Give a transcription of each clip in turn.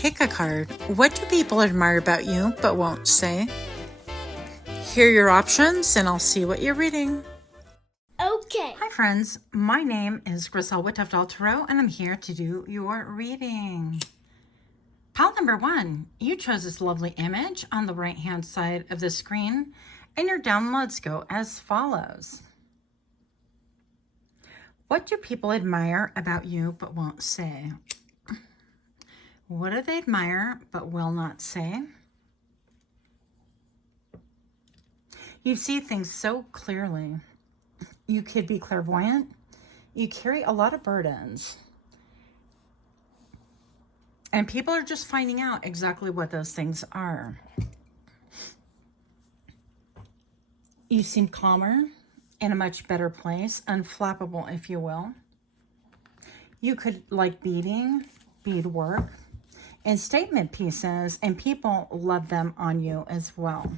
Pickacard. What do people admire about you but won't say? Here are your options and I'll see what you're reading. Okay. Hi friends, my name is Griselle with Tarot and I'm here to do your reading. Pile number 1, you chose this lovely image on the right hand side of the screen and your downloads go as follows. What do people admire about you but won't say? What do they admire but will not say? You see things so clearly. You could be clairvoyant. You carry a lot of burdens. And people are just finding out exactly what those things are. You seem calmer, in a much better place, unflappable, if you will. You could like beadwork, and statement pieces, and people love them on you as well.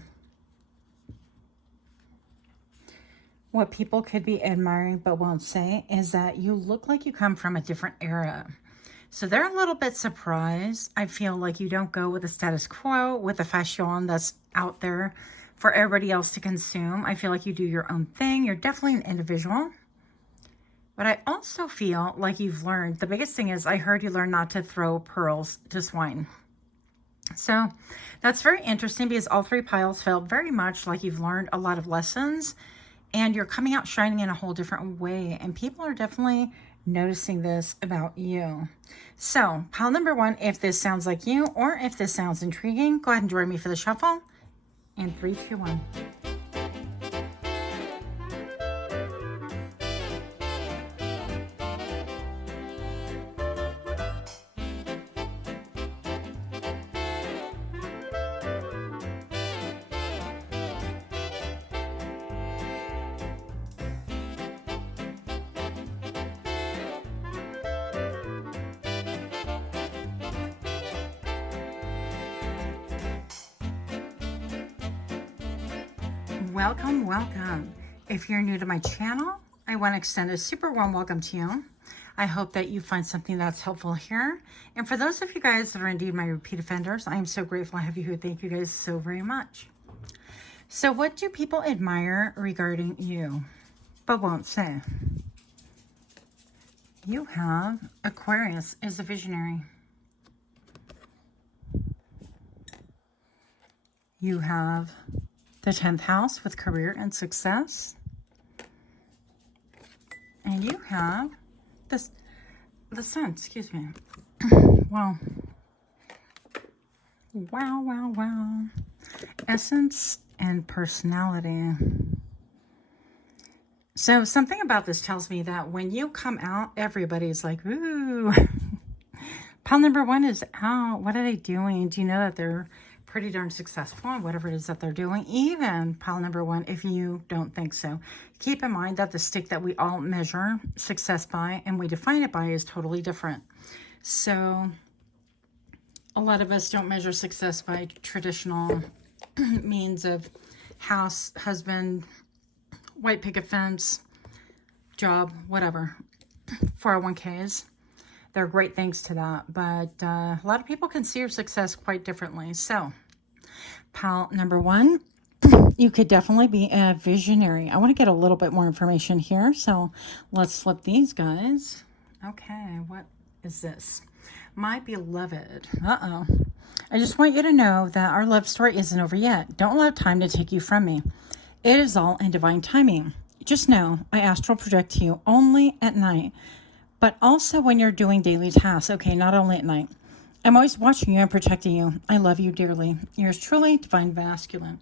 What people could be admiring but won't say is that you look like you come from a different era. So they're a little bit surprised. I feel like you don't go with the status quo, with the fashion that's out there for everybody else to consume. I feel like you do your own thing. You're definitely an individual. But I also feel like you've learned, the biggest thing is I heard you learn not to throw pearls to swine. So that's very interesting because all 3 piles felt very much like you've learned a lot of lessons and you're coming out shining in a whole different way. And people are definitely noticing this about you. So pile number 1, if this sounds like you or if this sounds intriguing, go ahead and join me for the shuffle. In 3, 2, 1. Welcome. If you're new to my channel, I want to extend a super warm welcome to you. I hope that you find something that's helpful here. And for those of you guys that are indeed my repeat offenders, I am so grateful I have you here. Thank you guys so very much. So what do people admire regarding you, but won't say? You have Aquarius as a visionary. You have the 10th house with career and success. And you have this, the sun, excuse me. Wow. Wow. Essence and personality. So something about this tells me that when you come out, everybody's like, ooh. Pile number 1 is out. What are they doing? Do you know that they're pretty darn successful in whatever it is that they're doing? Even pile number 1, if you don't think so. Keep in mind that the stick that we all measure success by and we define it by is totally different. So a lot of us don't measure success by traditional means of house, husband, white picket fence, job, whatever. 401ks. They're great things to that, but a lot of people can see your success quite differently. So pile number 1, you could definitely be a visionary. I want to get a little bit more information here, so let's flip these guys. Okay, what is this? My beloved. Uh-oh. I just want you to know that our love story isn't over yet. Don't allow time to take you from me. It is all in divine timing. Just know I astral project to you only at night, but also when you're doing daily tasks. Okay, not only at night. I'm always watching you and protecting you. I love you dearly. Yours truly, Divine Masculine.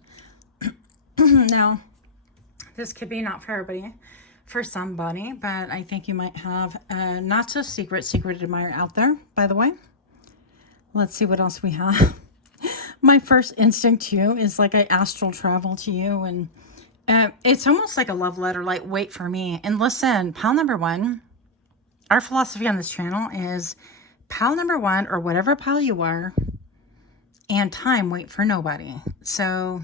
Now, this could be not for everybody, for somebody, but I think you might have a not so secret admirer out there, by the way. Let's see what else we have. My first instinct too is like I astral travel to you, and it's almost like a love letter, like wait for me. And listen, pile number 1, our philosophy on this channel is pile number 1 or whatever pile you are, and time wait for nobody. So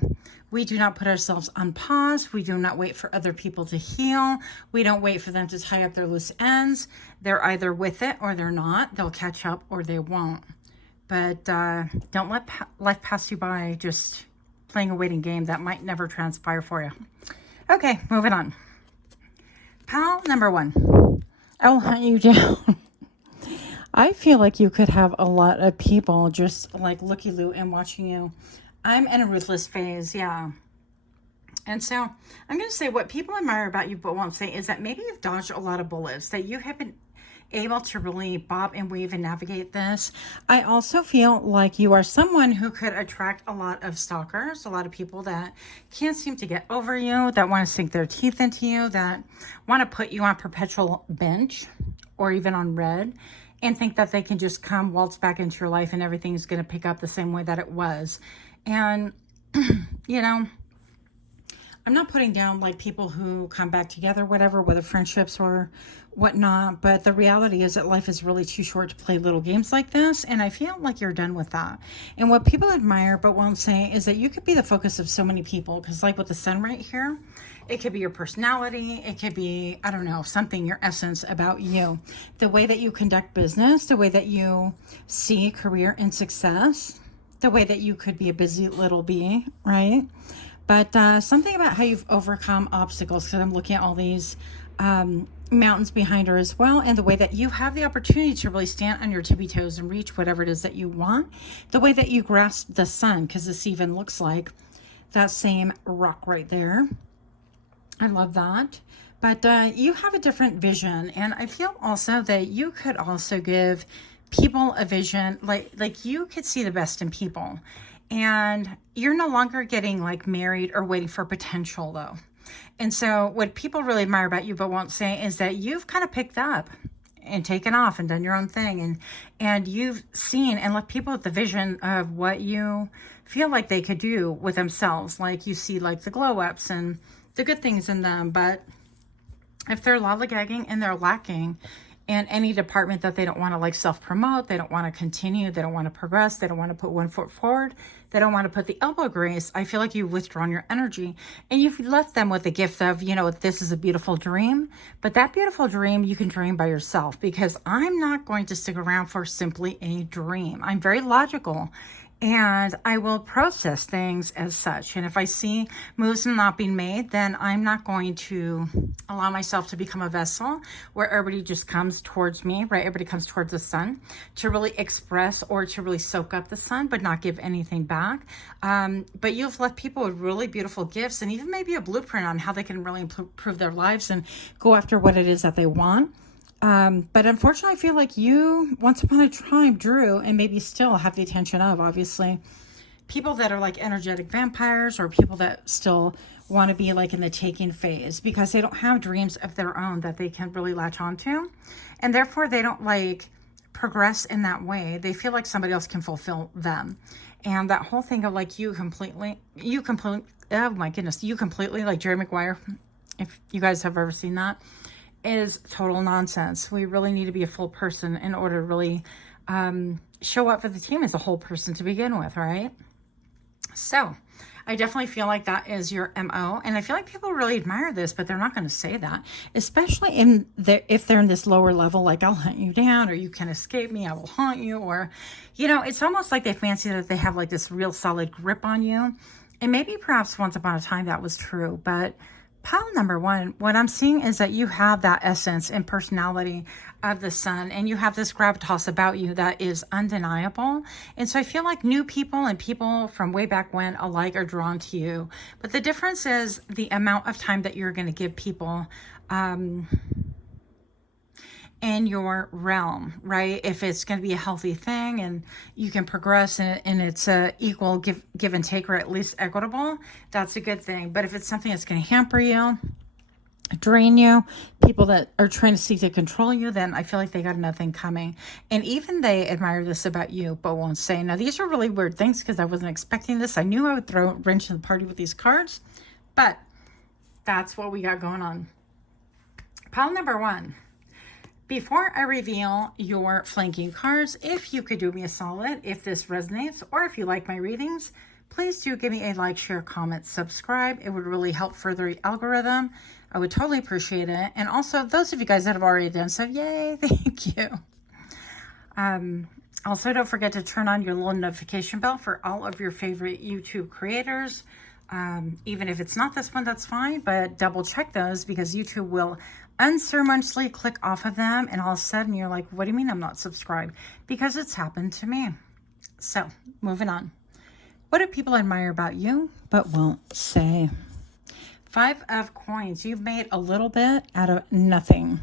we do not put ourselves on pause. We do not wait for other people to heal. We don't wait for them to tie up their loose ends. They're either with it or they're not. They'll catch up or they won't. But don't let life pass you by just playing a waiting game that might never transpire for you. Okay, moving on. Pal number 1. I will hunt you down. I feel like you could have a lot of people just like looky-loo and watching you. I'm in a ruthless phase, yeah. And so I'm going to say what people admire about you but won't say is that maybe you've dodged a lot of bullets, that you have been able to really bob and weave and navigate this. I also feel like you are someone who could attract a lot of stalkers, a lot of people that can't seem to get over you, that want to sink their teeth into you, that want to put you on perpetual bench or even on red, and think that they can just come waltz back into your life and everything's going to pick up the same way that it was. And, you know, I'm not putting down like people who come back together, whatever, whether friendships or whatnot. But the reality is that life is really too short to play little games like this. And I feel like you're done with that. And what people admire but won't say is that you could be the focus of so many people. Because like with the sun right here, it could be your personality. It could be, I don't know, something, your essence about you. The way that you conduct business, the way that you see career and success, the way that you could be a busy little bee, right? But something about how you've overcome obstacles, because I'm looking at all these mountains behind her as well, and the way that you have the opportunity to really stand on your tippy toes and reach whatever it is that you want. The way that you grasp the sun, because this even looks like that same rock right there. I love that. But you have a different vision, and I feel also that you could also give people a vision, like you could see the best in people. And you're no longer getting like married or waiting for potential though. And so what people really admire about you but won't say is that you've kind of picked up and taken off and done your own thing. And you've seen and left people with the vision of what you feel like they could do with themselves. Like you see like the glow ups and the good things in them. But if they're lollygagging and they're lacking in any department that they don't want to like self-promote, they don't want to continue, they don't want to progress, they don't want to put one foot forward, they don't want to put the elbow grease, I feel like you've withdrawn your energy and you've left them with the gift of, you know, this is a beautiful dream, but that beautiful dream you can dream by yourself, because I'm not going to stick around for simply a dream. I'm very logical. And I will process things as such. And if I see moves not being made, then I'm not going to allow myself to become a vessel where everybody just comes towards me, right? Everybody comes towards the sun to really express or to really soak up the sun, but not give anything back. But you've left people with really beautiful gifts and even maybe a blueprint on how they can really improve their lives and go after what it is that they want. But unfortunately, I feel like you once upon a time drew and maybe still have the attention of, obviously, people that are like energetic vampires or people that still want to be like in the taking phase because they don't have dreams of their own that they can really latch onto. And therefore, they don't like progress in that way. They feel like somebody else can fulfill them. And that whole thing of like you completely, oh my goodness, you completely like Jerry Maguire, if you guys have ever seen that, is total nonsense. We really need to be a full person in order to really show up for the team as a whole person to begin with, right? So I definitely feel like that is your MO. And I feel like people really admire this, but they're not going to say that, especially if they're in this lower level, like I'll hunt you down or you can escape me, I will haunt you. Or, you know, it's almost like they fancy that they have like this real solid grip on you. And maybe perhaps once upon a time that was true, but pile number 1, what I'm seeing is that you have that essence and personality of the sun, and you have this gravitas about you that is undeniable. And so I feel like new people and people from way back when alike are drawn to you. But the difference is the amount of time that you're going to give people in your realm, right? If it's going to be a healthy thing and you can progress and it's a equal give and take, or at least equitable, that's a good thing. But if it's something that's going to hamper you, drain you, people that are trying to seek to control you, then I feel like they got nothing coming. And even they admire this about you, but won't say. Now, these are really weird things because I wasn't expecting this. I knew I would throw a wrench in the party with these cards, but that's what we got going on. Pile number 1. Before I reveal your flanking cards, if you could do me a solid, if this resonates, or if you like my readings, please do give me a like, share, comment, subscribe. It would really help further the algorithm. I would totally appreciate it. And also, those of you guys that have already done so, yay, thank you. Also, don't forget to turn on your little notification bell for all of your favorite YouTube creators. Even if it's not this one, that's fine, but double check those because YouTube will unceremoniously click off of them, and all of a sudden you're like, what do you mean I'm not subscribed? Because it's happened to me. So, moving on. What do people admire about you but won't say? 5 of coins. You've made a little bit out of nothing.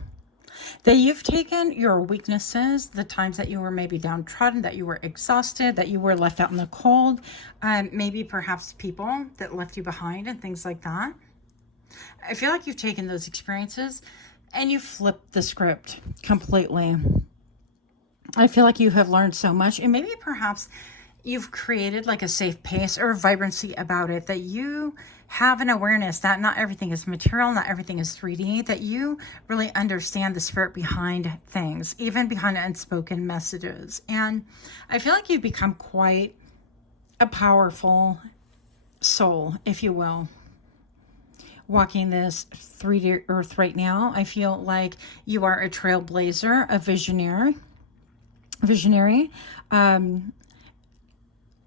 That you've taken your weaknesses, the times that you were maybe downtrodden, that you were exhausted, that you were left out in the cold, maybe perhaps people that left you behind and things like that. I feel like you've taken those experiences and you flipped the script completely. I feel like you have learned so much, and maybe perhaps you've created like a safe pace or vibrancy about it, that you have an awareness that not everything is material, not everything is 3D, that you really understand the spirit behind things, even behind unspoken messages. And I feel like you've become quite a powerful soul, if you will, walking this 3D earth right now. I feel like you are a trailblazer, a visionary.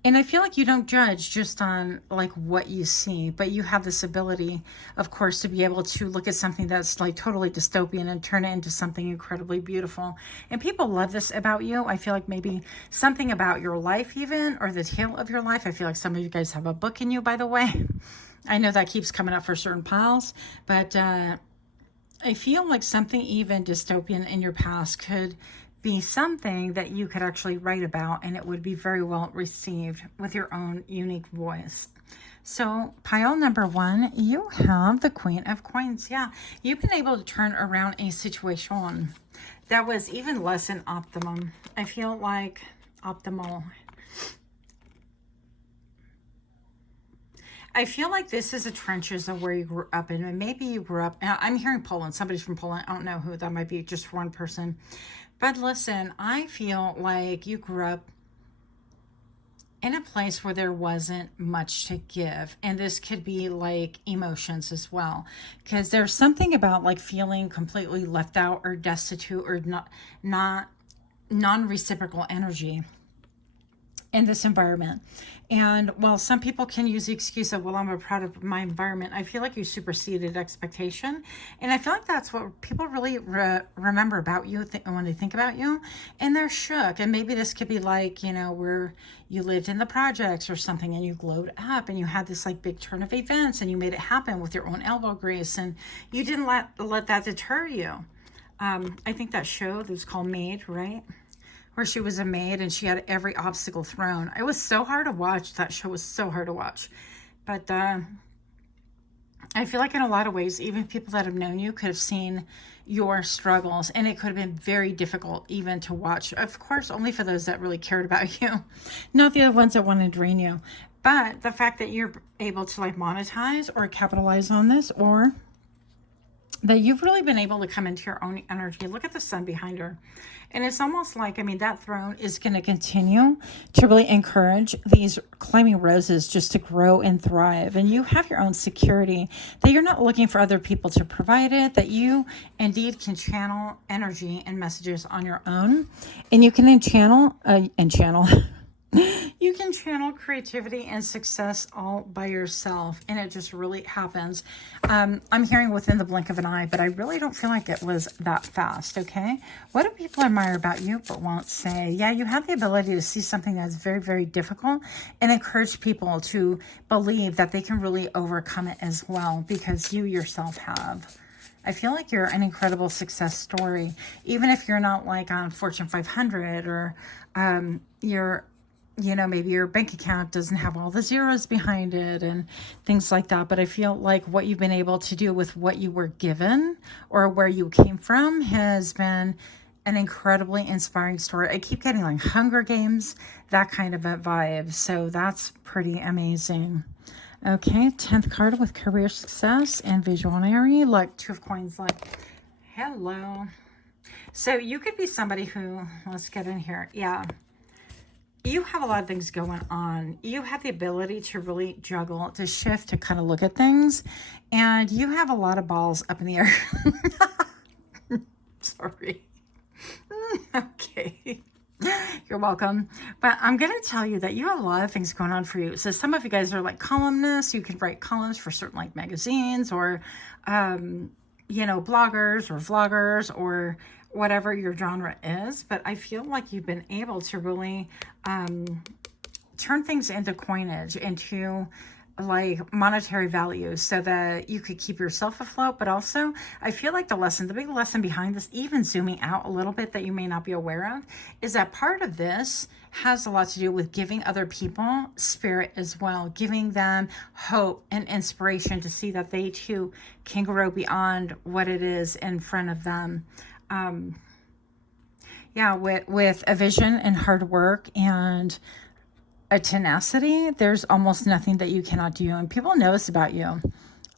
And I feel like you don't judge just on like what you see, but you have this ability, of course, to be able to look at something that's like totally dystopian and turn it into something incredibly beautiful. And people love this about you. I feel like maybe something about your life even, or the tale of your life. I feel like some of you guys have a book in you, by the way. I know that keeps coming up for certain piles, but I feel like something even dystopian in your past could be something that you could actually write about, and it would be very well received with your own unique voice. So pile number 1, you have the Queen of Coins. Yeah, you've been able to turn around a situation that was even less than optimum. I feel like optimal. I feel like this is the trenches of where you grew up in, and maybe you grew up, I'm hearing Poland, somebody's from Poland, I don't know who, that might be just one person. But listen, I feel like you grew up in a place where there wasn't much to give. And this could be like emotions as well. Because there's something about like feeling completely left out or destitute or not non-reciprocal energy in this environment. And while some people can use the excuse of, well, I'm a proud of my environment, I feel like you superseded expectation. And I feel like that's what people really remember about you when they think about you. And they're shook. And maybe this could be like, you know, where you lived in the projects or something and you glowed up and you had this like big turn of events and you made it happen with your own elbow grease. And you didn't let that deter you. I think that show that was called Maid, right? Where she was a maid and she had every obstacle thrown. It was so hard to watch. That show was so hard to watch. But I feel like in a lot of ways, even people that have known you could have seen your struggles, and it could have been very difficult even to watch. Of course, only for those that really cared about you, not the other ones that want to drain you. But the fact that you're able to like monetize or capitalize on this, or that you've really been able to come into your own energy. Look at the sun behind her. And it's almost like, I mean, that throne is going to continue to really encourage these climbing roses just to grow and thrive. And you have your own security, that you're not looking for other people to provide it, that you indeed can channel energy and messages on your own. And you can you can channel creativity and success all by yourself, and it just really happens. I'm hearing within the blink of an eye, but I really don't feel like it was that fast, okay? What do people admire about you but won't say? Yeah, you have the ability to see something that's very, very difficult and encourage people to believe that they can really overcome it as well, because you yourself have. I feel like you're an incredible success story, even if you're not like on Fortune 500 or maybe your bank account doesn't have all the zeros behind it and things like that. But I feel like what you've been able to do with what you were given or where you came from has been an incredibly inspiring story. I keep getting like Hunger Games, that kind of a vibe. So that's pretty amazing. Okay, 10th card with career success and visionary. Look, 2 of coins, like, hello. So you could be somebody who, let's get in here. Yeah. You have a lot of things going on. You have the ability to really juggle, to shift, to kind of look at things. And you have a lot of balls up in the air. Sorry. Okay. You're welcome. But I'm going to tell you that you have a lot of things going on for you. So some of you guys are like columnists. You can write columns for certain like magazines or, bloggers or vloggers or whatever your genre is. But I feel like you've been able to really turn things into coinage, into like monetary value so that you could keep yourself afloat. But also I feel like the big lesson behind this, even zooming out a little bit that you may not be aware of, is that part of this has a lot to do with giving other people spirit as well, giving them hope and inspiration to see that they too can grow beyond what it is in front of them. With a vision and hard work and a tenacity, there's almost nothing that you cannot do, and people notice about you.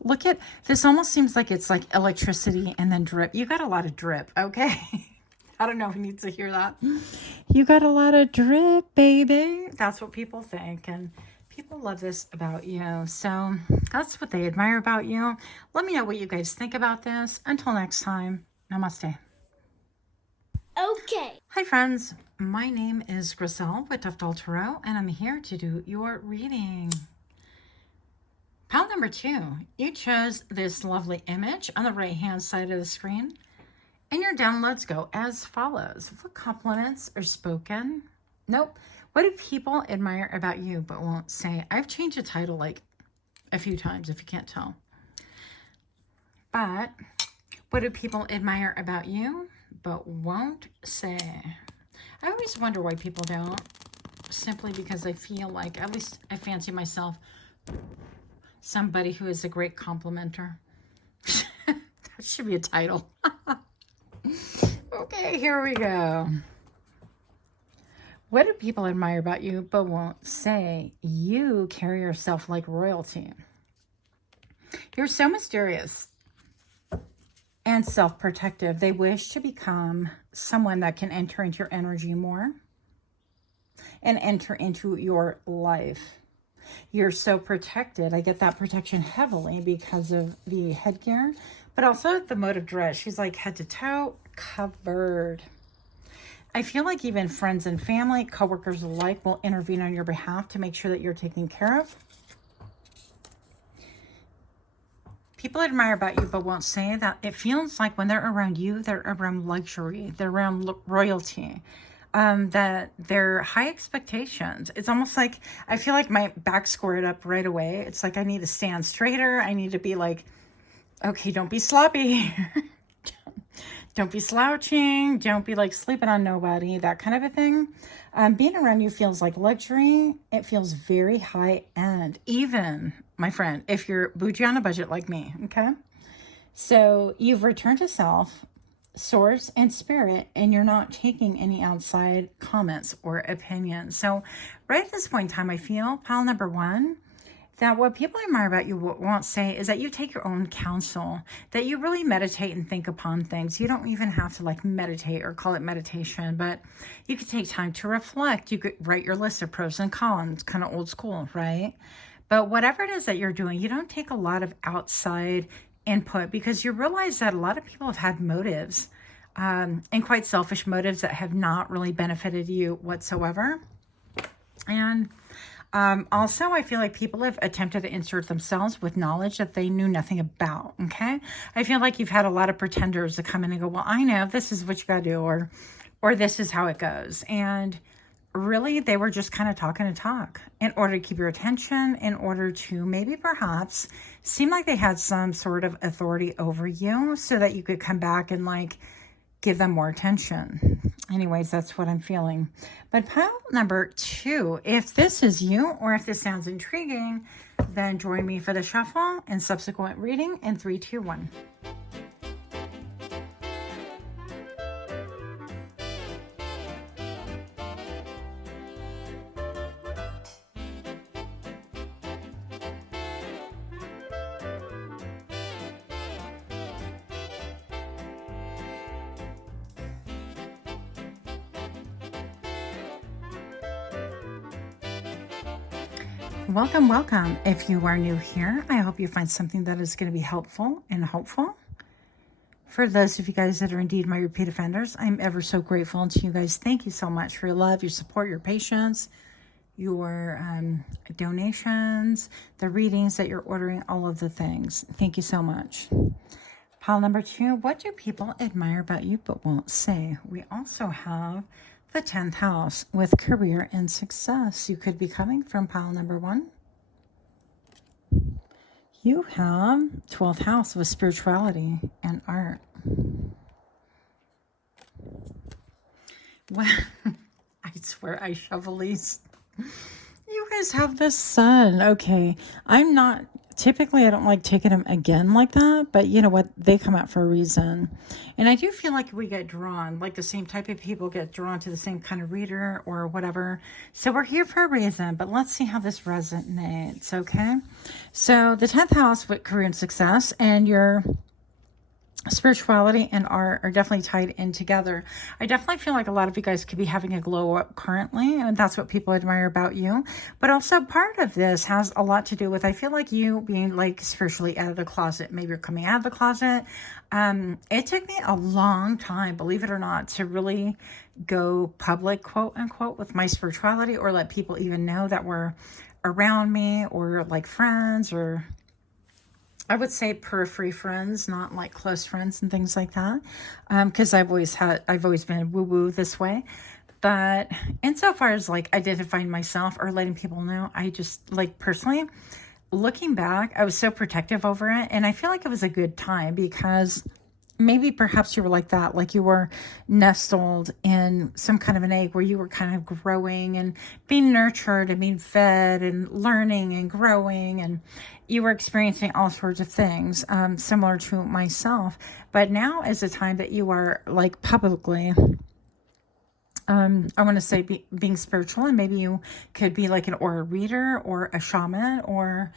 Look at this, almost seems like it's like electricity and then drip. You got a lot of drip, okay? I don't know if you need to hear that. You got a lot of drip, baby. That's what people think, and people love this about you. So that's what they admire about you. Let me know what you guys think about this. Until next time, namaste. Okay. Hi friends, my name is Griselle with Untitled Tarot, and I'm here to do your reading. Pile number 2, you chose this lovely image on the right hand side of the screen, and your downloads go as follows. What compliments are spoken? Nope. What do people admire about you but won't say? I've changed the title like a few times if you can't tell. But what do people admire about you but won't say? I always wonder why people don't, simply because I feel like, at least I fancy myself somebody who is a great complimenter. That should be a title. Okay, here we go. What do people admire about you but won't say? You carry yourself like royalty. You're so mysterious and self-protective. They wish to become someone that can enter into your energy more and enter into your life. You're so protected. I get that protection heavily because of the headgear, but also the mode of dress. She's like head to toe covered. I feel like even friends and family, coworkers alike, will intervene on your behalf to make sure that you're taken care of. People admire about you but won't say that it feels like when they're around you, they're around luxury, they're around royalty, that they're high expectations. It's almost like I feel like my back squared up right away. It's like I need to stand straighter. I need to be like, okay, don't be sloppy. Don't be slouching. Don't be like sleeping on nobody, that kind of a thing. Being around you feels like luxury. It feels very high end. Even, my friend, if you're bougie on a budget like me, okay? So you've returned to self, source, and spirit, and you're not taking any outside comments or opinions. So right at this point in time, I feel, pile number 1, that what people admire about you won't say is that you take your own counsel, that you really meditate and think upon things. You don't even have to like meditate or call it meditation, but you could take time to reflect. You could write your list of pros and cons, kind of old school, right? But whatever it is that you're doing, you don't take a lot of outside input because you realize that a lot of people have had motives and quite selfish motives that have not really benefited you whatsoever. And also, I feel like people have attempted to insert themselves with knowledge that they knew nothing about, okay? I feel like you've had a lot of pretenders that come in and go, well, I know this is what you got to do, or this is how it goes. And really, they were just kind of talking to talk in order to keep your attention, in order to maybe perhaps seem like they had some sort of authority over you so that you could come back and like give them more attention. Anyways, that's what I'm feeling. But pile number 2, if this is you or if this sounds intriguing, then join me for the shuffle and subsequent reading in 3, 2, 1. Welcome, welcome. If you are new here, I hope you find something that is going to be helpful and hopeful For those of you guys that are indeed my repeat offenders, I'm ever so grateful to you guys. Thank you so much for your love, your support, your patience, your donations, the readings that you're ordering, all of the things. Thank you so much. Pile number 2, what do people admire about you but won't say? We also have the 10th house with career and success. You could be coming from pile number 1. You have 12th house with spirituality and art. Well, I swear I shovel these. You guys have the sun. Okay. I'm not, typically I don't like taking them again like that, but you know what? They come out for a reason. And I do feel like we get drawn, like the same type of people get drawn to the same kind of reader or whatever. So we're here for a reason, but let's see how this resonates, okay? So the 10th house with career and success and your spirituality and art are definitely tied in together. I definitely feel like a lot of you guys could be having a glow up currently, and that's what people admire about you. But also part of this has a lot to do with, I feel like you being like spiritually out of the closet. Maybe you're coming out of the closet. It took me a long time, believe it or not, to really go public, quote unquote, with my spirituality, or let people even know that were around me, or like friends, or I would say periphery friends, not like close friends and things like that. Because I've always been woo-woo this way. But insofar as like identifying myself or letting people know, I just like personally, looking back, I was so protective over it. And I feel like it was a good time because maybe perhaps you were like that, like you were nestled in some kind of an egg where you were kind of growing and being nurtured and being fed and learning and growing, and you were experiencing all sorts of things similar to myself. But now is the time that you are like publicly, I want to say being spiritual, and maybe you could be like an aura reader or a shaman, or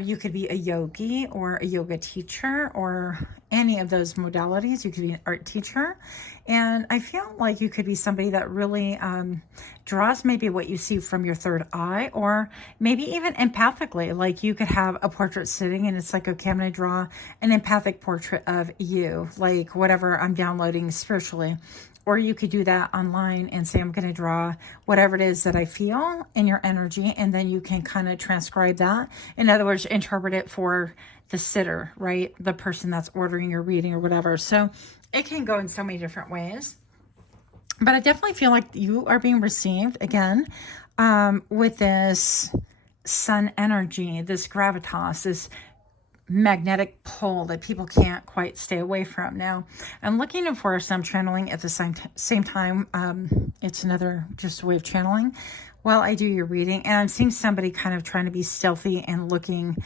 you could be a yogi or a yoga teacher or any of those modalities. You could be an art teacher. And I feel like you could be somebody that really draws maybe what you see from your third eye, or maybe even empathically. Like you could have a portrait sitting and it's like, okay, I'm going to draw an empathic portrait of you, like whatever I'm downloading spiritually. Or you could do that online and say, I'm going to draw whatever it is that I feel in your energy. And then you can kind of transcribe that. In other words, interpret it for the sitter, right? The person that's ordering your reading or whatever. So it can go in so many different ways. But I definitely feel like you are being received again with this sun energy, this gravitas, this magnetic pull that people can't quite stay away from. Now, I'm looking for some channeling at the same time. It's another just way of channeling while I do your reading. And I'm seeing somebody kind of trying to be stealthy and looking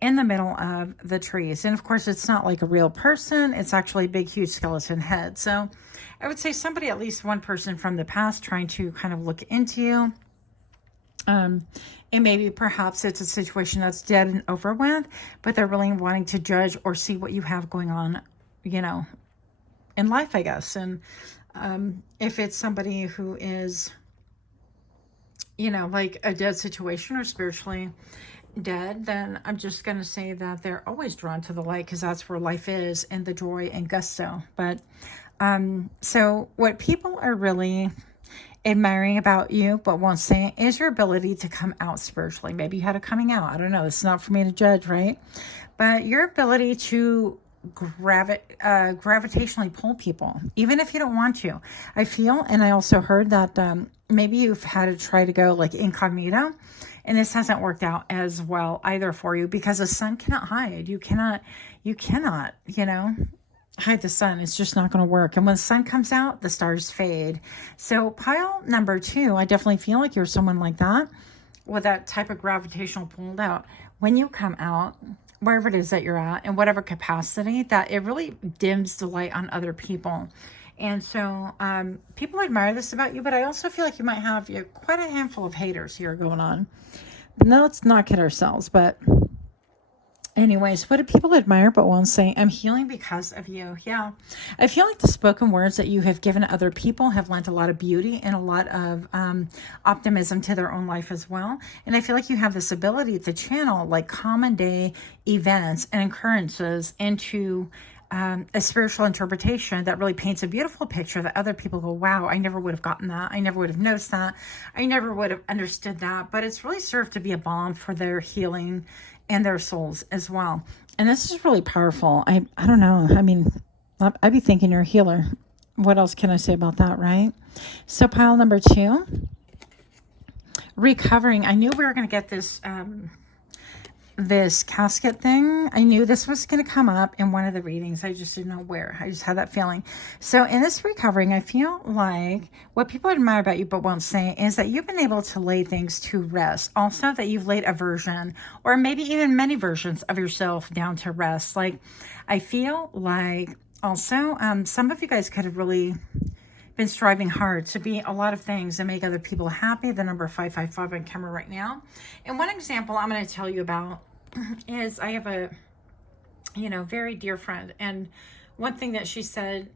in the middle of the trees. And of course, it's not like a real person. It's actually a big, huge skeleton head. So I would say somebody, at least one person from the past, trying to kind of look into you. And maybe perhaps it's a situation that's dead and over with, but they're really wanting to judge or see what you have going on, you know, in life, I guess. And if it's somebody who is, you know, like a dead situation or spiritually dead, then I'm just going to say that they're always drawn to the light because that's where life is, and the joy and gusto. But so what people are really admiring about you but won't say is your ability to come out spiritually. Maybe you had a coming out. I don't know. It's not for me to judge, right? But your ability to gravitationally pull people, even if you don't want to. I feel, and I also heard that maybe you've had to try to go like incognito, and this hasn't worked out as well either for you, because the sun cannot hide. You cannot, you know, hide the sun. It's just not going to work. And when the sun comes out, the stars fade. So pile number 2, I definitely feel like you're someone like that, with that type of gravitational pulled out. When you come out, wherever it is that you're at, in whatever capacity, that it really dims the light on other people. And so people admire this about you, but I also feel like you might have quite a handful of haters here going on. But now let's not kid ourselves. But anyways, what do people admire but won't say? I'm healing because of you. Yeah. I feel like the spoken words that you have given to other people have lent a lot of beauty and a lot of optimism to their own life as well. And I feel like you have this ability to channel like common day events and occurrences into a spiritual interpretation that really paints a beautiful picture that other people go, wow, I never would have gotten that. I never would have noticed that. I never would have understood that. But it's really served to be a balm for their healing and their souls as well. And this is really powerful. I don't know. I mean, I'd be thinking you're a healer. What else can I say about that, right? So pile number 2, recovering. I knew we were going to get this this casket thing. I knew this was going to come up in one of the readings. I just didn't know where. I just had that feeling. So in this recovering, I feel like what people admire about you but won't say is that you've been able to lay things to rest. Also that you've laid a version or maybe even many versions of yourself down to rest. Like I feel like also some of you guys could have really been striving hard to be a lot of things and make other people happy. The number 555 on camera right now. And one example I'm going to tell you about is I have a, very dear friend. And one thing that she said,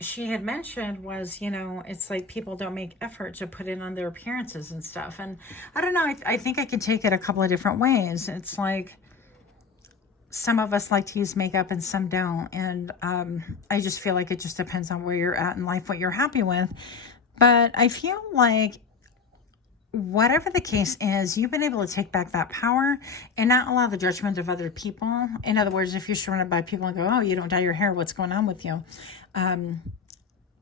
she had mentioned was, it's like people don't make effort to put in on their appearances and stuff. And I don't know, I think I could take it a couple of different ways. It's like, some of us like to use makeup and some don't. And I just feel like it just depends on where you're at in life, what you're happy with. But I feel like whatever the case is, you've been able to take back that power and not allow the judgment of other people. In other words, if you're surrounded by people and go, oh, you don't dye your hair, what's going on with you?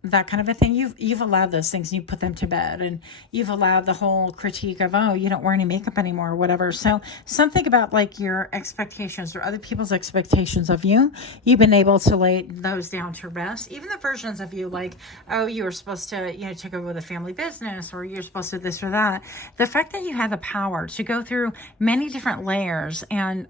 That kind of a thing. You've allowed those things and you put them to bed, and you've allowed the whole critique of, oh, you don't wear any makeup anymore or whatever. So something about like your expectations or other people's expectations of you, you've been able to lay those down to rest. Even the versions of you like, oh, you were supposed to, take over the family business, or you're supposed to this or that. The fact that you have the power to go through many different layers and,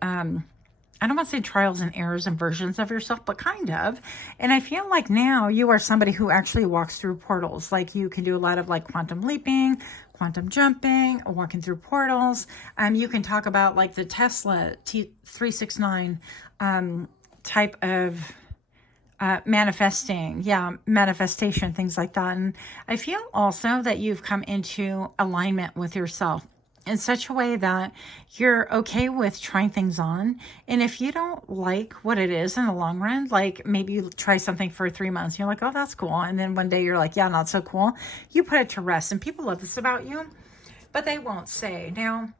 I don't want to say trials and errors and versions of yourself, but kind of. And I feel like now you are somebody who actually walks through portals. Like you can do a lot of like quantum leaping, quantum jumping, walking through portals. You can talk about like the Tesla T369 type of manifestation, things like that. And I feel also that you've come into alignment with yourself in such a way that you're okay with trying things on. And if you don't like what it is in the long run, like maybe you try something for 3 months, you're like, oh, that's cool. And then one day you're like, yeah, not so cool. You put it to rest, and people love this about you, but they won't say. Now,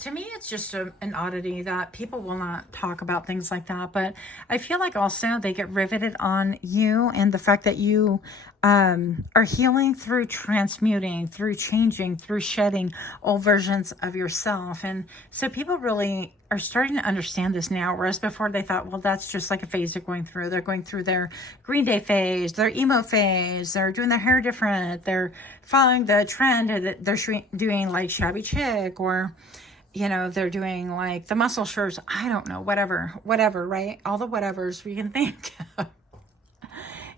to me, it's just an oddity that people will not talk about things like that. But I feel like also they get riveted on you and the fact that you are healing through transmuting, through changing, through shedding old versions of yourself. And so people really are starting to understand this now, whereas before they thought, well, that's just like a phase they're going through. They're going through their Green Day phase, their emo phase, they're doing their hair different, they're following the trend, they're doing like shabby chic, or they're doing like the muscle shirts. I don't know, whatever, right? All the whatevers we can think of.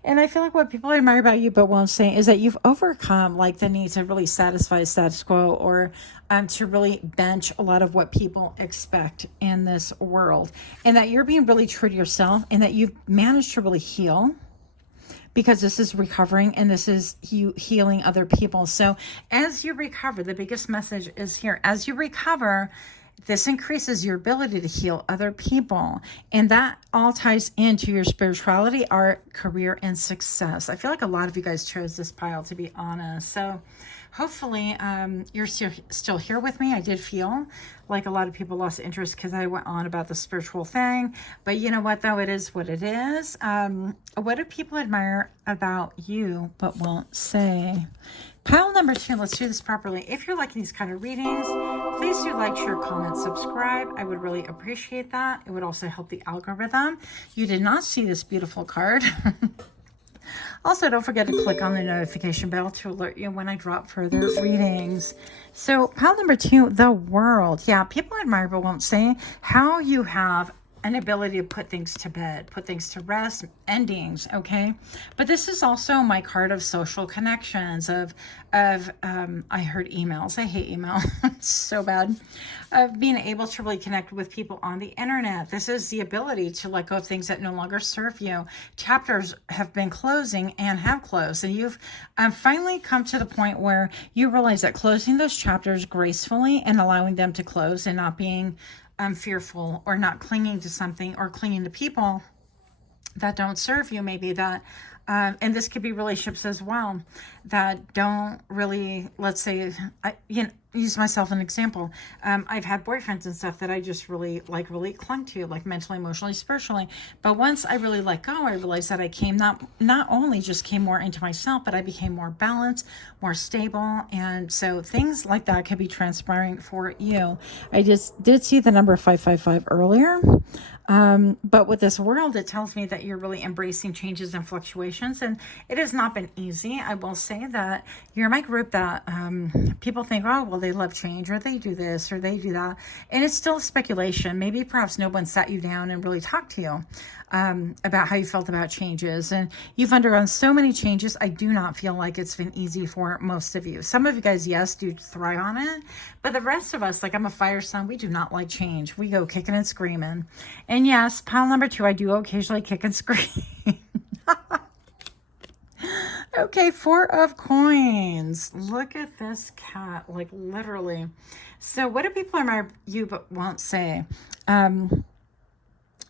And I feel like what people admire about you but won't say is that you've overcome like the need to really satisfy status quo, or to really bench a lot of what people expect in this world, and that you're being really true to yourself, and that you've managed to really heal. Because this is recovering and this is you healing other people. So as you recover, the biggest message is here. As you recover, this increases your ability to heal other people. And that all ties into your spirituality, art, career, and success. I feel like a lot of you guys chose this pile, to be honest. So hopefully you're still here with me. I did feel like a lot of people lost interest because I went on about the spiritual thing. But you know what, though? It is what it is. What do people admire about you but won't say? Pile number 2, let's do this properly. If you're liking these kind of readings, please do like, share, comment, subscribe. I would really appreciate that. It would also help the algorithm. You did not see this beautiful card. Also, don't forget to click on the notification bell to alert you when I drop further readings. So, pile number 2, the world. Yeah, people admire but won't say how you have an ability to put things to bed, put things to rest, endings, okay? But this is also my card of social connections, of I heard emails. I hate email. It's so bad. Of being able to really connect with people on the internet. This is the ability to let go of things that no longer serve you. Chapters have been closing and have closed. And you've finally come to the point where you realize that closing those chapters gracefully and allowing them to close and not being fearful or not clinging to something or clinging to people that don't serve you, maybe that, and this could be relationships as well, that don't really, let's say, use myself an example. I've had boyfriends and stuff that I just really clung to, like mentally, emotionally, spiritually. But once I really let go, I realized that I came not only just came more into myself, but I became more balanced, more stable. And so things like that could be transpiring for you. I just did see the number 555 earlier. But with this world, it tells me that you're really embracing changes and fluctuations, and it has not been easy. I will say that you're my group that people think, oh, well, they love change, or they do this, or they do that, and it's still speculation. Maybe perhaps no one sat you down and really talked to you about how you felt about changes, and you've undergone so many changes. I do not feel like it's been easy for most of you. Some of you guys, yes, do thrive on it, but the rest of us, like I'm a fire sign, we do not like change. We go kicking and screaming. And yes, pile number 2, I do occasionally kick and scream. Okay, 4 of coins. Look at this cat, like literally. So what do people admire you but won't say?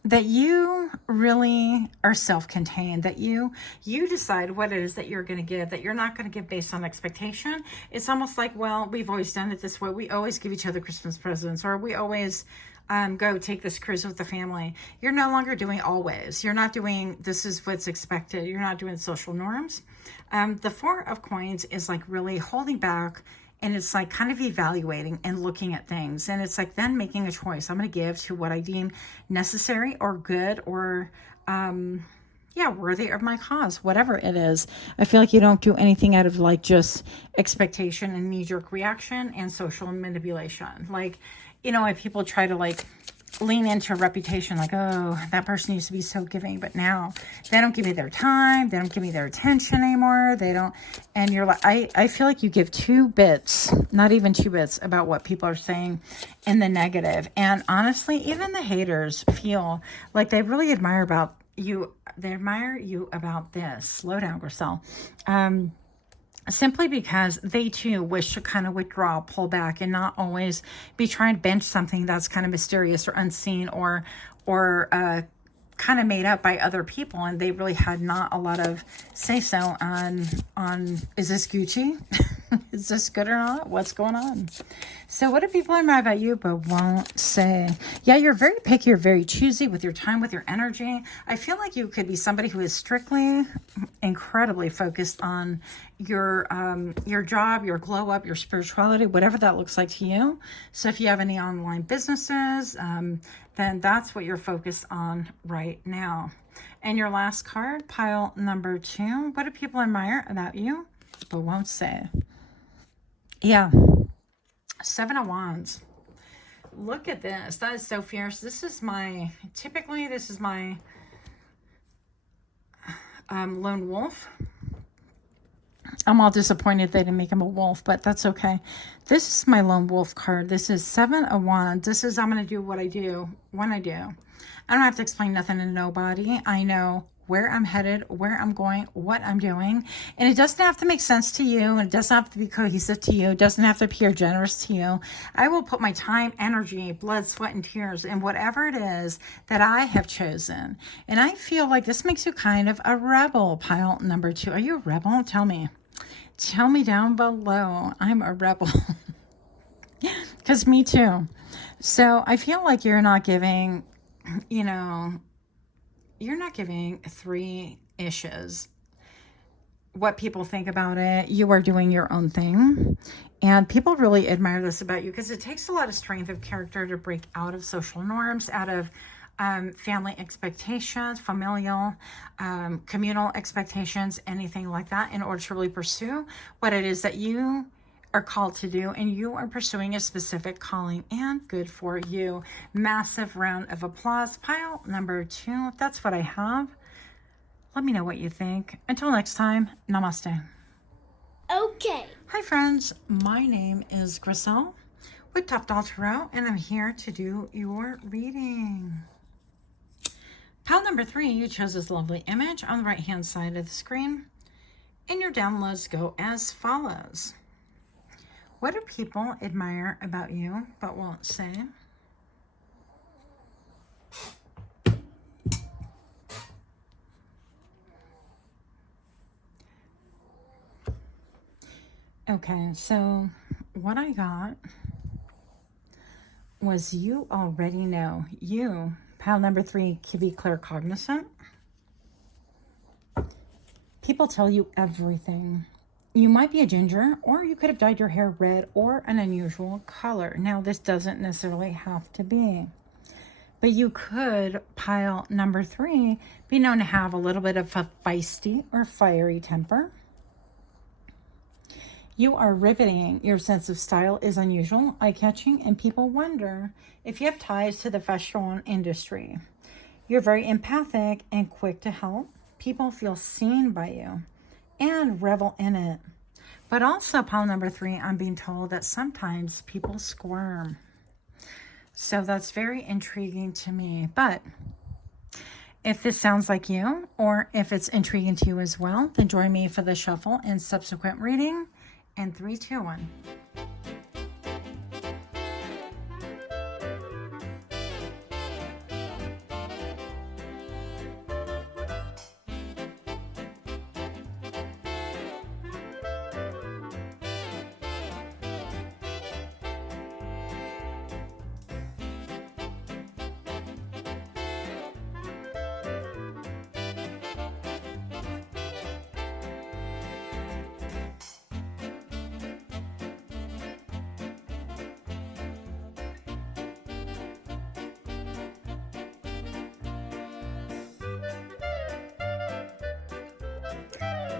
That you really are self-contained, that you decide what it is that you're going to give, that you're not going to give based on expectation. It's almost like, well, we've always done it this way. We always give each other Christmas presents, or we always go take this cruise with the family. You're no longer doing always. You're not doing this is what's expected. You're not doing social norms. The 4 of coins is like really holding back, and it's like kind of evaluating and looking at things. And it's like then making a choice. I'm going to give to what I deem necessary or good or, worthy of my cause, whatever it is. I feel like you don't do anything out of like just expectation and knee-jerk reaction and social manipulation. Like, if people try to like lean into a reputation, like, oh, that person used to be so giving, but now they don't give me their time, they don't give me their attention anymore, they don't, and you're like, I feel like you give 2 bits, not even 2 bits, about what people are saying in the negative. And honestly, even the haters feel like they really admire you about this. Slow down, Griselle. Simply because they too wish to kind of withdraw, pull back, and not always be trying to bench something that's kind of mysterious or unseen or kind of made up by other people, and they really had not a lot of say so on is this Gucci? Is this good or not? What's going on? So what do people admire about you but won't say? Yeah, you're very picky. You're very choosy with your time, with your energy. I feel like you could be somebody who is strictly, incredibly focused on your job, your glow up, your spirituality, whatever that looks like to you. So if you have any online businesses, then that's what you're focused on right now. And your last card, pile number 2. What do people admire about you but won't say? Yeah. 7 of Wands. Look at this. That is so fierce. This is my lone wolf. I'm all disappointed they didn't make him a wolf, but that's okay. This is my lone wolf card. This is 7 of Wands. This is, I'm going to do what I do when I do. I don't have to explain nothing to nobody. I know where I'm headed, where I'm going, what I'm doing. And it doesn't have to make sense to you. And it doesn't have to be cohesive to you. It doesn't have to appear generous to you. I will put my time, energy, blood, sweat, and tears in whatever it is that I have chosen. And I feel like this makes you kind of a rebel, pile number 2. Are you a rebel? Tell me. Tell me down below. I'm a rebel. Because me too. So I feel like you're not giving, you're not giving 3 issues what people think about it. You are doing your own thing. And people really admire this about you because it takes a lot of strength of character to break out of social norms, out of family expectations, familial, communal expectations, anything like that, in order to really pursue what it is that you are called to do, and you are pursuing a specific calling, and good for you. Massive round of applause. Pile number 2. That's what I have. Let me know what you think. Until next time, namaste. Okay. Hi friends, my name is Griselle with Top Doll Tarot, and I'm here to do your reading. Pile number 3, you chose this lovely image on the right hand side of the screen, and your downloads go as follows. What do people admire about you but won't say? Okay, so what I got was you already know. You, pile number 3, can be claircognizant. People tell you everything. You might be a ginger, or you could have dyed your hair red or an unusual color. Now, this doesn't necessarily have to be. But you could, pile number 3, be known to have a little bit of a feisty or fiery temper. You are riveting. Your sense of style is unusual, eye-catching, and people wonder if you have ties to the fashion industry. You're very empathic and quick to help. People feel seen by you and revel in it. But also, pile number 3, I'm being told that sometimes people squirm. So that's very intriguing to me. But if this sounds like you, or if it's intriguing to you as well, then join me for the shuffle and subsequent reading. And 3, 2, 1.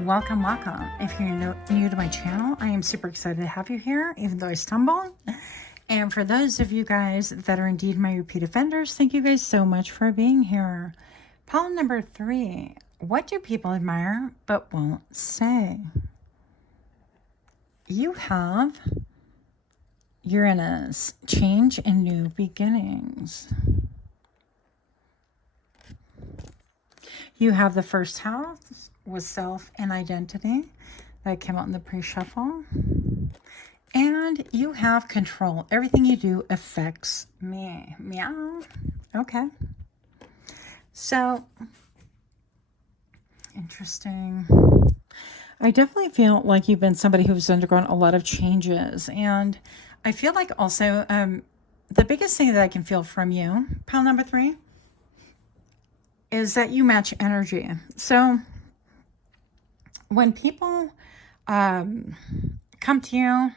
Welcome, welcome. If you're new to my channel, I am super excited to have you here, even though I stumbled. And for those of you guys that are indeed my repeat offenders, thank you guys so much for being here. Pile number 3, what do people admire but won't say? You have Uranus, change and new beginnings. You have the first house with self and identity that came out in the pre-shuffle. And you have control. Everything you do affects me. Meow. Okay. So, interesting. I definitely feel like you've been somebody who's undergone a lot of changes. And I feel like also the biggest thing that I can feel from you, pile number 3, is that you match energy. So when people come to you,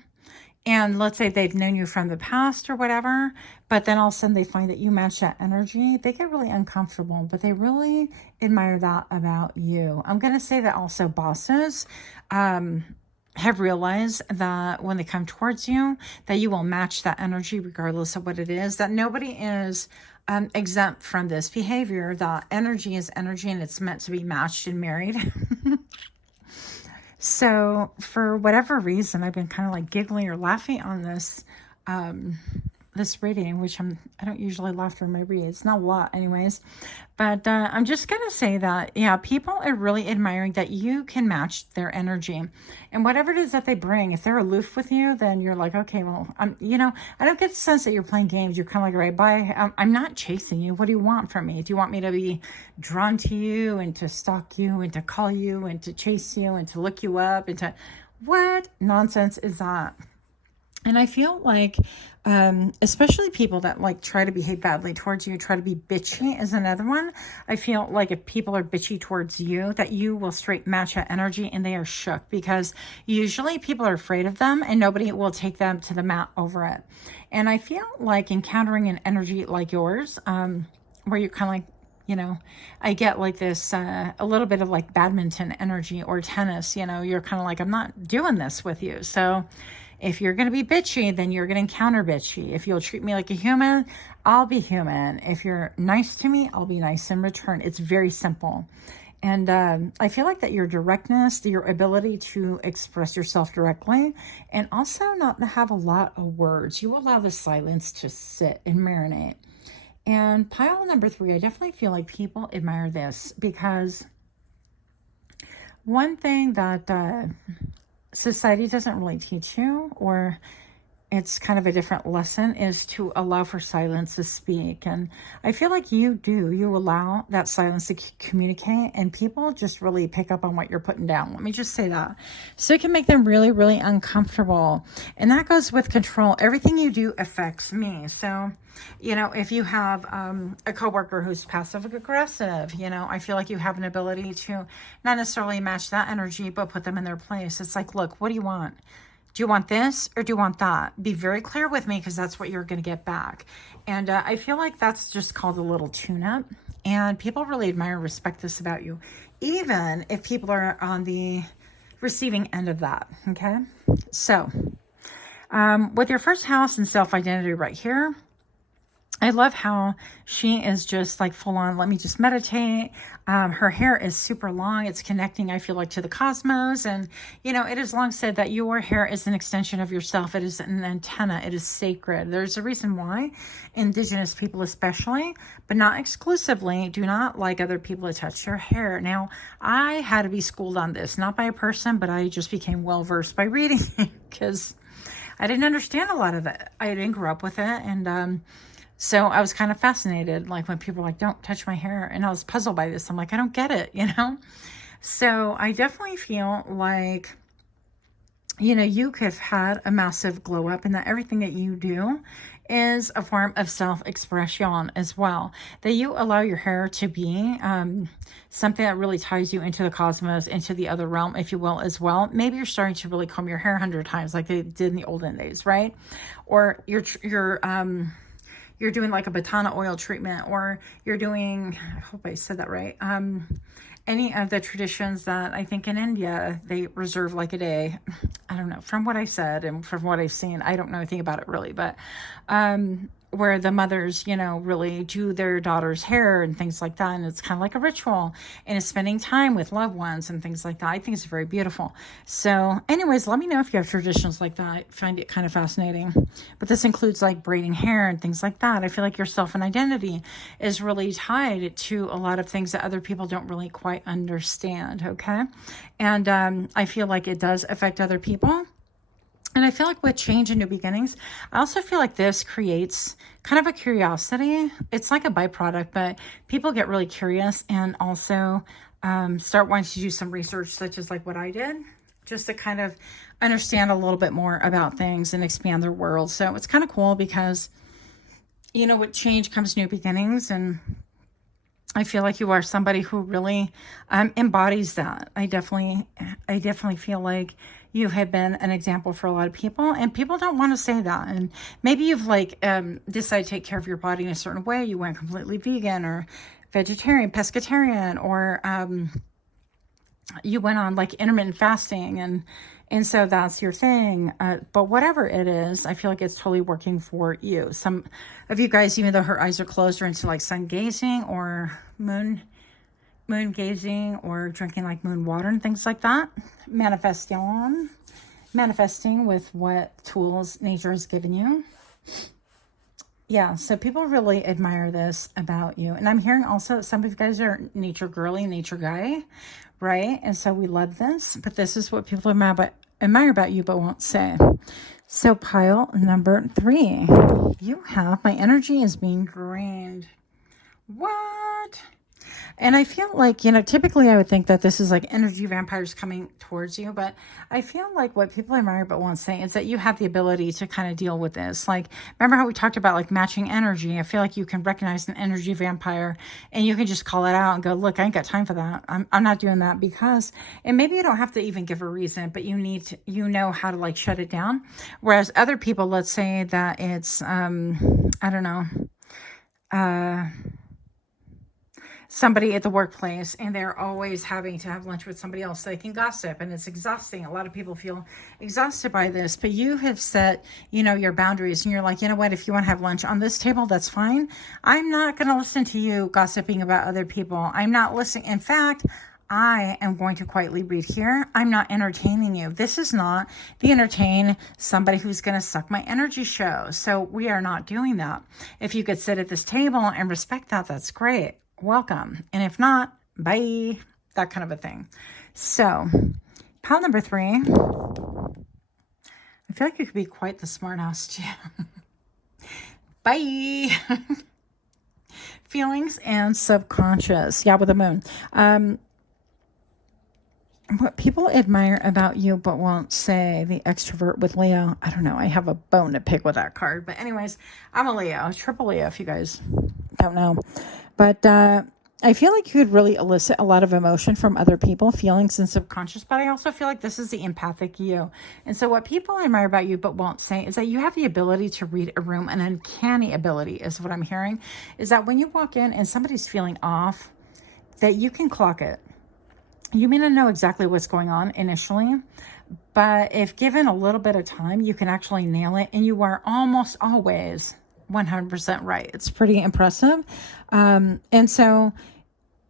and let's say they've known you from the past or whatever, but then all of a sudden they find that you match that energy, they get really uncomfortable, but they really admire that about you. I'm going to say that also bosses have realized that when they come towards you, that you will match that energy regardless of what it is, that nobody is exempt from this behavior, that energy is energy and it's meant to be matched and married. So for whatever reason, I've been kind of like giggling or laughing on this this reading, which I don't usually laugh through my reads, not a lot anyways, but I'm just gonna say that, yeah, people are really admiring that you can match their energy, and whatever it is that they bring. If they're aloof with you, then you're like, okay, well, you know, I don't get the sense that you're playing games. You're kind of like, right, bye. I'm not chasing you. What do you want from me? Do you want me to be drawn to you and to stalk you and to call you and to chase you and to look you up and to, what nonsense is that? And I feel like, especially people that like try to behave badly towards you, try to be bitchy is another one. I feel like if people are bitchy towards you, that you will straight match that energy and they are shook, because usually people are afraid of them and nobody will take them to the mat over it. And I feel like encountering an energy like yours, where you're kind of like, you know, I get like this, a little bit of like badminton energy or tennis, you know, you're kind of like, I'm not doing this with you. So if you're going to be bitchy, then you're going to encounter bitchy. If you'll treat me like a human, I'll be human. If you're nice to me, I'll be nice in return. It's very simple. And I feel like that your directness, your ability to express yourself directly, and also not to have a lot of words. You allow the silence to sit and marinate. And pile number 3, I definitely feel like people admire this, because one thing that society doesn't really teach you, or it's kind of a different lesson, is to allow for silence to speak. And I feel like you allow that silence to communicate, and people just really pick up on what you're putting down. Let me just say that. So it can make them really, really uncomfortable. And that goes with control. Everything you do affects me. So, you know, if you have a coworker who's passive aggressive, you know, I feel like you have an ability to not necessarily match that energy, but put them in their place. It's like, look, what do you want? Do you want this or do you want that? Be very clear with me, because that's what you're going to get back. And I feel like that's just called a little tune-up. And people really admire and respect this about you, even if people are on the receiving end of that. Okay. So with your first house and self-identity right here, I love how she is just like full on, let me just meditate. Her hair is super long. It's connecting, I feel like, to the cosmos. And, you know, it is long said that your hair is an extension of yourself. It is an antenna. It is sacred. There's a reason why Indigenous people especially, but not exclusively, do not like other people to touch their hair. Now, I had to be schooled on this, not by a person, but I just became well-versed by reading because I didn't understand a lot of it. I didn't grow up with it. And, so I was kind of fascinated, like when people are like, don't touch my hair. And I was puzzled by this. I'm like, I don't get it, you know? So I definitely feel like, you know, you could have had a massive glow up, and that everything that you do is a form of self-expression as well. That you allow your hair to be something that really ties you into the cosmos, into the other realm, if you will, as well. Maybe you're starting to really comb your hair 100 times like they did in the olden days, right? Or you're doing like a batana oil treatment, or you're doing, I hope I said that right, any of the traditions that I think in India, they reserve like a day. I don't know, from what I said and from what I've seen, I don't know anything about it really, but where the mothers, you know, really do their daughter's hair and things like that. And it's kind of like a ritual, and it's spending time with loved ones and things like that. I think it's very beautiful. So anyways, let me know if you have traditions like that. I find it kind of fascinating. But this includes like braiding hair and things like that. I feel like your self and identity is really tied to a lot of things that other people don't really quite understand. Okay. And I feel like it does affect other people. And I feel like with change and new beginnings, I also feel like this creates kind of a curiosity. It's like a byproduct, but people get really curious and also start wanting to do some research, such as like what I did, just to kind of understand a little bit more about things and expand their world. So it's kind of cool because, you know, with change comes new beginnings, and I feel like you are somebody who really embodies that. I definitely feel like you have been an example for a lot of people, and people don't want to say that. And maybe you've like decided to take care of your body in a certain way. You went completely vegan or vegetarian, pescatarian, or you went on like intermittent fasting, and so that's your thing. But whatever it is, I feel like it's totally working for you. Some of you guys, even though her eyes are closed, are into like sun gazing or moon gazing, or drinking like moon water and things like that. Manifesting with what tools nature has given you. Yeah, so people really admire this about you. And I'm hearing also that some of you guys are nature girly, nature guy, right? And so we love this, but this is what people admire about you, but won't say. So pile number 3, you have, my energy is being drained. What? And I feel like, you know, typically I would think that this is like energy vampires coming towards you, but I feel like what people admire but won't say is that you have the ability to kind of deal with this. Like, remember how we talked about like matching energy? I feel like you can recognize an energy vampire and you can just call it out and go, look, I ain't got time for that. I'm not doing that because, and maybe you don't have to even give a reason, but you need to, you know how to like shut it down. Whereas other people, let's say that it's, I don't know, somebody at the workplace, and they're always having to have lunch with somebody else so they can gossip, and it's exhausting. A lot of people feel exhausted by this, but you have set, you know, your boundaries, and you're like, you know what, if you want to have lunch on this table, that's fine. I'm not going to listen to you gossiping about other people. I'm not listening. In fact, I am going to quietly read here. I'm not entertaining you. This is not the entertain somebody who's going to suck my energy show. So we are not doing that. If you could sit at this table and respect that, that's great. Welcome. And if not, bye. That kind of a thing. So pile number 3. I feel like you could be quite the smart ass too. Bye. Feelings and subconscious. Yeah, with the moon. What people admire about you but won't say, the extrovert with Leo. I don't know. I have a bone to pick with that card. But anyways, I'm a Leo, triple Leo if you guys don't know. But I feel like you could really elicit a lot of emotion from other people, feelings and subconscious. But I also feel like this is the empathic you. And so what people admire about you but won't say is that you have the ability to read a room. An uncanny ability is what I'm hearing. Is that when you walk in and somebody's feeling off, that you can clock it. You may not know exactly what's going on initially, but if given a little bit of time, you can actually nail it. And you are almost always 100% right. It's pretty impressive. And so,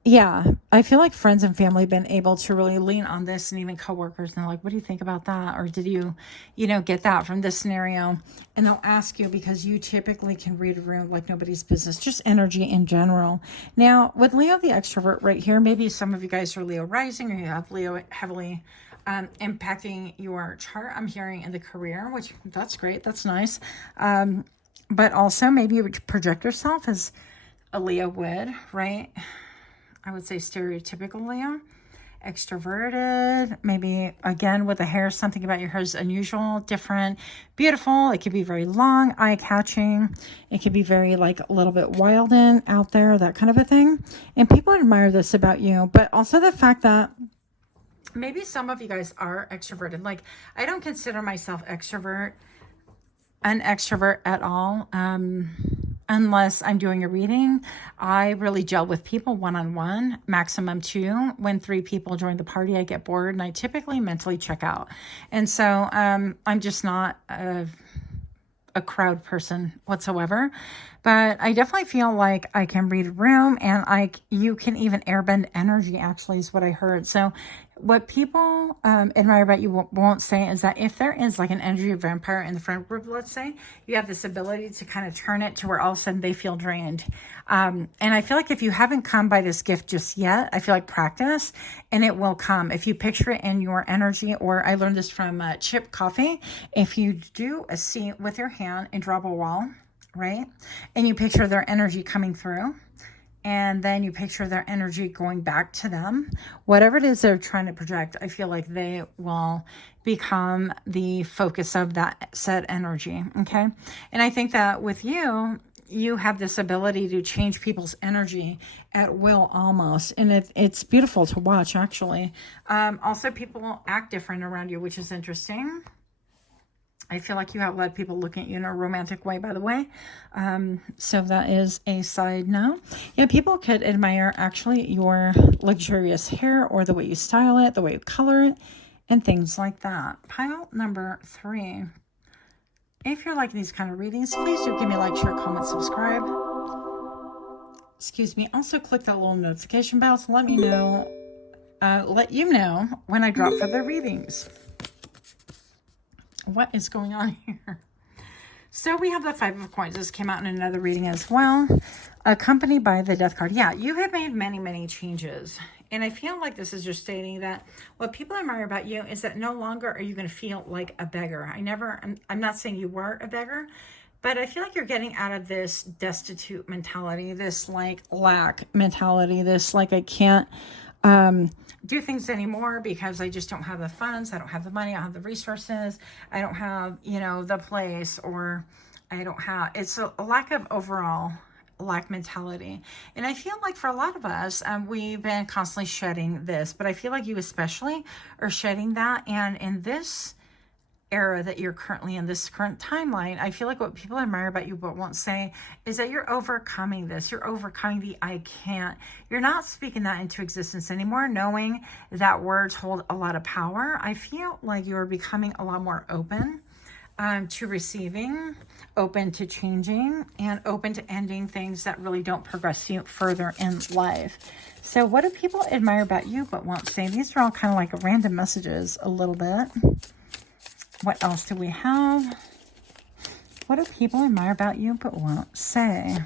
yeah, I feel like friends and family have been able to really lean on this, and even coworkers, and they're like, what do you think about that? Or did you get that from this scenario? And they'll ask you because you typically can read a room like nobody's business, just energy in general. Now, with Leo the extrovert right here, maybe some of you guys are Leo rising, or you have Leo heavily impacting your chart. I'm hearing in the career, which that's great. That's nice. But also maybe you project yourself as a Leo would, right? I would say stereotypical Leo, extroverted, maybe again with the hair, something about your hair is unusual, different, beautiful. It could be very long, eye-catching. It could be very like a little bit wild and out there, that kind of a thing. And people admire this about you, but also the fact that maybe some of you guys are extroverted. Like, I don't consider myself an extrovert at all. Unless I'm doing a reading, I really gel with people one-on-one, maximum 2. When 3 people join the party, I get bored and I typically mentally check out. And so I'm just not a crowd person whatsoever. But I definitely feel like I can read a room, and you can even airbend energy, actually, is what I heard. So what people admire about you won't say is that if there is like an energy vampire in the friend group, let's say, you have this ability to kind of turn it to where all of a sudden they feel drained. And I feel like if you haven't come by this gift just yet, I feel like practice and it will come. If you picture it in your energy, or I learned this from Chip Coffee, if you do a C with your hand and drop a wall, right? And you picture their energy coming through, and then you picture their energy going back to them. Whatever it is they're trying to project, I feel like they will become the focus of that said energy, okay? And I think that with you, you have this ability to change people's energy at will almost. And it's beautiful to watch, actually. Also, people act different around you, which is interesting. I feel like you have a lot of people looking at you in a romantic way, by the way. So that is a side note. Yeah, people could admire actually your luxurious hair, or the way you style it, the way you color it, and things like that. Pile number 3. If you're liking these kind of readings, please do give me a like, share, comment, subscribe. Excuse me. Also click that little notification bell to let you know when I drop further readings. What is going on here? So we have the 5 of Coins. This came out in another reading as well, accompanied by the Death card. Yeah, you have made many, many changes. And I feel like this is just stating that what people admire about you is that no longer are you going to feel like a beggar. I'm not saying you were a beggar, but I feel like you're getting out of this destitute mentality, this like lack mentality, this like I can't do things anymore because I just don't have the funds, I don't have the money, I don't have the resources, I don't have, the place, or I don't have, it's a lack of overall lack mentality. And I feel like for a lot of us, we've been constantly shedding this, but I feel like you especially are shedding that. And in this era that you're currently in, this current timeline, I feel like what people admire about you but won't say is that you're overcoming this. You're overcoming the I can't. You're not speaking that into existence anymore, knowing that words hold a lot of power. I feel like you're becoming a lot more open to receiving, open to changing, and open to ending things that really don't progress you further in life. So what do people admire about you but won't say? These are all kind of like random messages a little bit. What else do we have? What do people admire about you but won't say?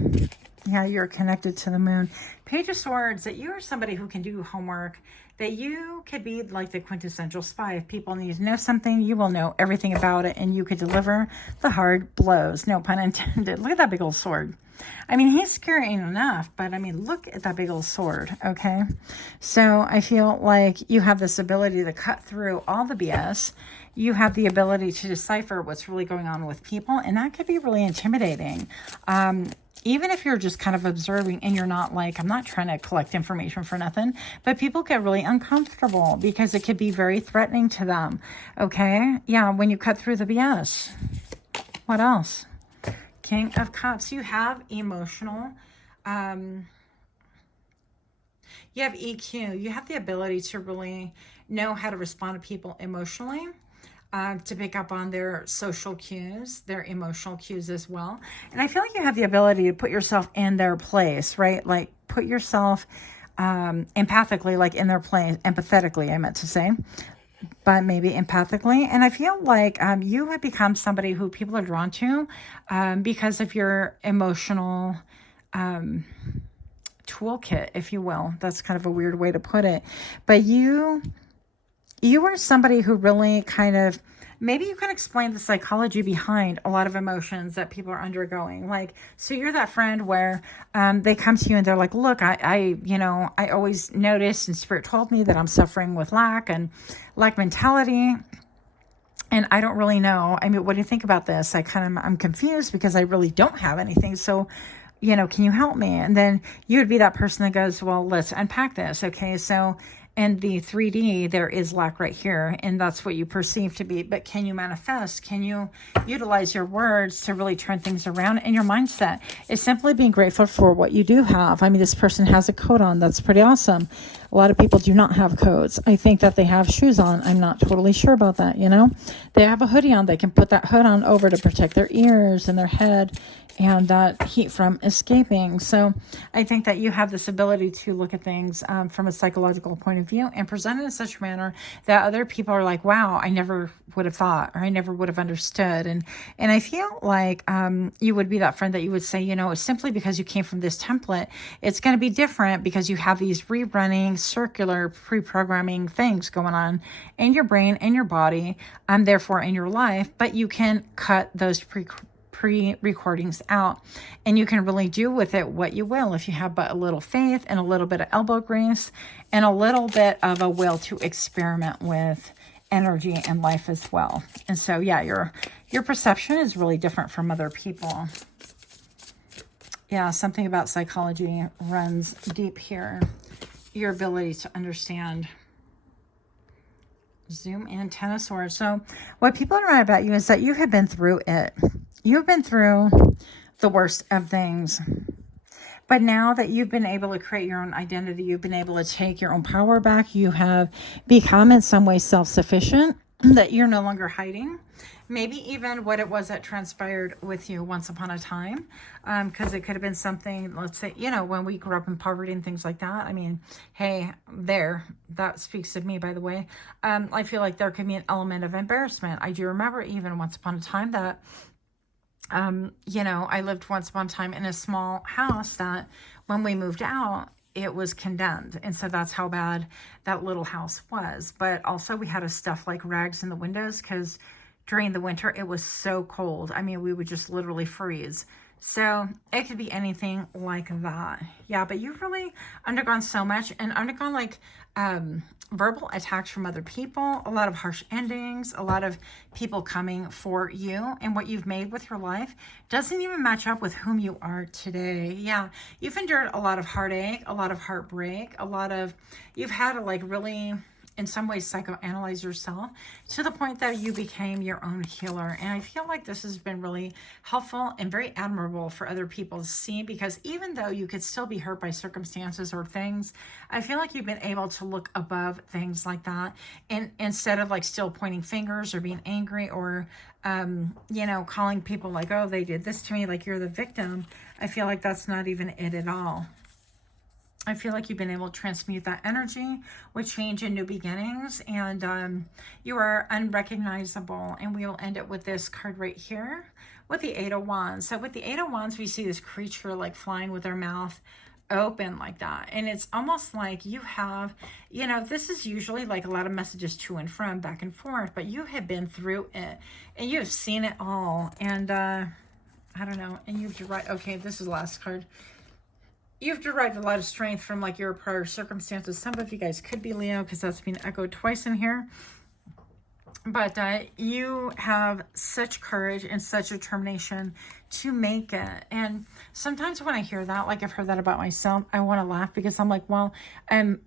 Yeah, you're connected to the moon. Page of Swords, that you are somebody who can do homework, that you could be like the quintessential spy. If people need to know something, you will know everything about it, and you could deliver the hard blows. No pun intended. Look at that big old sword. I mean, he's scary enough, but I mean, look at that big old sword, okay? So I feel like you have this ability to cut through all the BS. You have the ability to decipher what's really going on with people, and that could be really intimidating. Even if you're just kind of observing and you're not like, I'm not trying to collect information for nothing, but people get really uncomfortable because it could be very threatening to them, okay? Yeah, when you cut through the BS. What else? King of Cups. You have emotional, you have EQ. You have the ability to really know how to respond to people emotionally, to pick up on their social cues, their emotional cues as well. And I feel like you have the ability to put yourself in their place, right? Like put yourself empathically, like in their place, empathetically, I meant to say, but maybe empathically. And I feel like you have become somebody who people are drawn to because of your emotional toolkit, if you will. That's kind of a weird way to put it. But you are somebody who really kind of, maybe you can explain the psychology behind a lot of emotions that people are undergoing. Like, so you're that friend where they come to you and they're like, look, I always noticed and Spirit told me that I'm suffering with lack mentality. And I don't really know. I mean, what do you think about this? I'm confused because I really don't have anything. So, can you help me? And then you would be that person that goes, well, let's unpack this. Okay. So in the 3D, there is lack right here, and that's what you perceive to be. But can you manifest? Can you utilize your words to really turn things around? And your mindset is simply being grateful for what you do have. I mean, this person has a coat on. That's pretty awesome. A lot of people do not have coats. I think that they have shoes on. I'm not totally sure about that, They have a hoodie on. They can put that hood on over to protect their ears and their head and that heat from escaping. So I think that you have this ability to look at things from a psychological point of view and present it in such a manner that other people are like, wow, I never would have thought, or I never would have understood. And I feel like you would be that friend that you would say, simply because you came from this template, it's going to be different because you have these rerunning circular pre-programming things going on in your brain and your body, therefore in your life, but you can cut those pre-recordings out, and you can really do with it what you will if you have but a little faith and a little bit of elbow grease and a little bit of a will to experiment with energy and life as well. And so yeah, your perception is really different from other people. Yeah, something about psychology runs deep here. Your ability to understand. Zoom in, 10 of Swords. So what people are right about you is that you have been through it. You've been through the worst of things. But now that you've been able to create your own identity, you've been able to take your own power back, you have become in some way self-sufficient, that you're no longer hiding. Maybe even what it was that transpired with you once upon a time. Because it could have been something, let's say, when we grew up in poverty and things like that. I mean, hey, that speaks to me, by the way. I feel like there could be an element of embarrassment. I do remember even once upon a time that, I lived once upon a time in a small house that when we moved out, it was condemned. And so that's how bad that little house was. But also we had to stuff like rags in the windows because during the winter, it was so cold. I mean, we would just literally freeze. So it could be anything like that. Yeah, but you've really undergone so much and undergone like verbal attacks from other people, a lot of harsh endings, a lot of people coming for you, and what you've made with your life doesn't even match up with whom you are today. Yeah, you've endured a lot of heartache, a lot of heartbreak, you've had to like really, in some ways, psychoanalyze yourself to the point that you became your own healer. And I feel like this has been really helpful and very admirable for other people to see, because even though you could still be hurt by circumstances or things, I feel like you've been able to look above things like that, and instead of like still pointing fingers or being angry or calling people like, oh, they did this to me, like you're the victim. I feel like that's not even it at all. I feel like you've been able to transmute that energy with change and new beginnings, and you are unrecognizable. And we will end it with this card right here with the 8 of Wands. So with the 8 of Wands, we see this creature like flying with their mouth open like that. And it's almost like you have, you know, this is usually like a lot of messages to and from, back and forth, but you have been through it and you have seen it all. And I don't know, and you've derived, okay, this is the last card. You've derived a lot of strength from like your prior circumstances. Some of you guys could be Leo because that's been echoed twice in here. But you have such courage and such determination to make it. And sometimes when I hear that, like I've heard that about myself, I want to laugh because I'm like, well,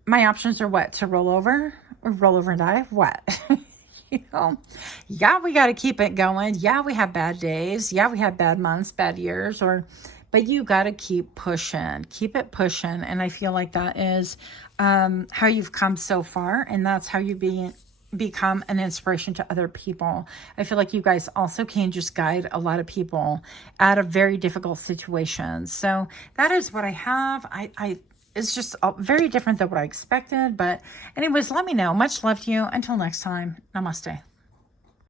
my options are what? To roll over or roll over and die? What? You know, yeah, we got to keep it going. Yeah, we have bad days. Yeah, we have bad months, bad years, but you got to keep pushing, keep it pushing. And I feel like that is how you've come so far. And that's how you become an inspiration to other people. I feel like you guys also can just guide a lot of people out of very difficult situations. So that is what I have. It's just very different than what I expected. But anyways, let me know. Much love to you. Until next time, namaste.